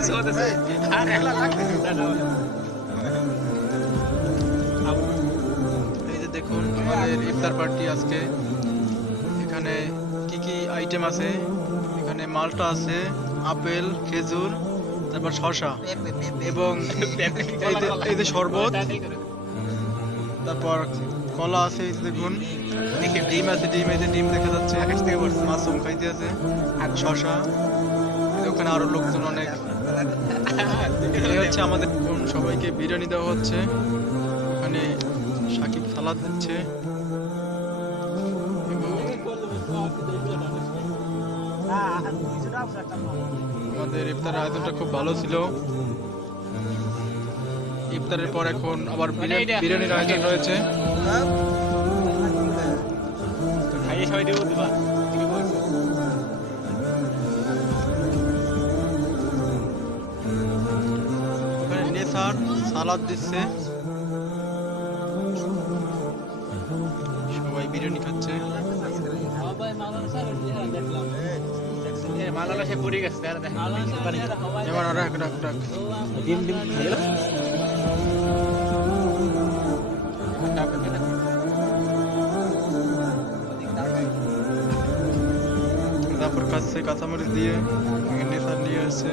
এই যে দেখুন, আমাদের ইফতার পার্টি আজকে। এখানে কি কি আইটেম আছে? এখানে মালটা আছে, আপেল, খেজুর, তারপর শসা এবং এই যে শরবত, তারপর কলা আছে, এই দেখুন। ডিম আছে, ডিম, এই যে ডিম দেখা যাচ্ছে। মাশরুম খাইতে আছে। যে ওখানে আরও লোকজন অনেক। এই হচ্ছে আমাদের সবাইকে বিরিয়ানি দেওয়া হচ্ছে। ওখানে সাকিব সালাদ দিচ্ছে। আমাদের ইফতারের আয়োজনটা খুব ভালো ছিল। ইফতারের পর এখন আবার বিরিয়ানির আয়োজন রয়েছে সবাই দেবো। নেসার সালাদ দিচ্ছে। সবাই বিরিয়ানি খাচ্ছে। মালালা সে গেছে এবার রাখ রাখ রাখ ডিম ডিম খাইলো তারপর কাছে কাঁচামরিচ দিয়ে নিয়ে আসছে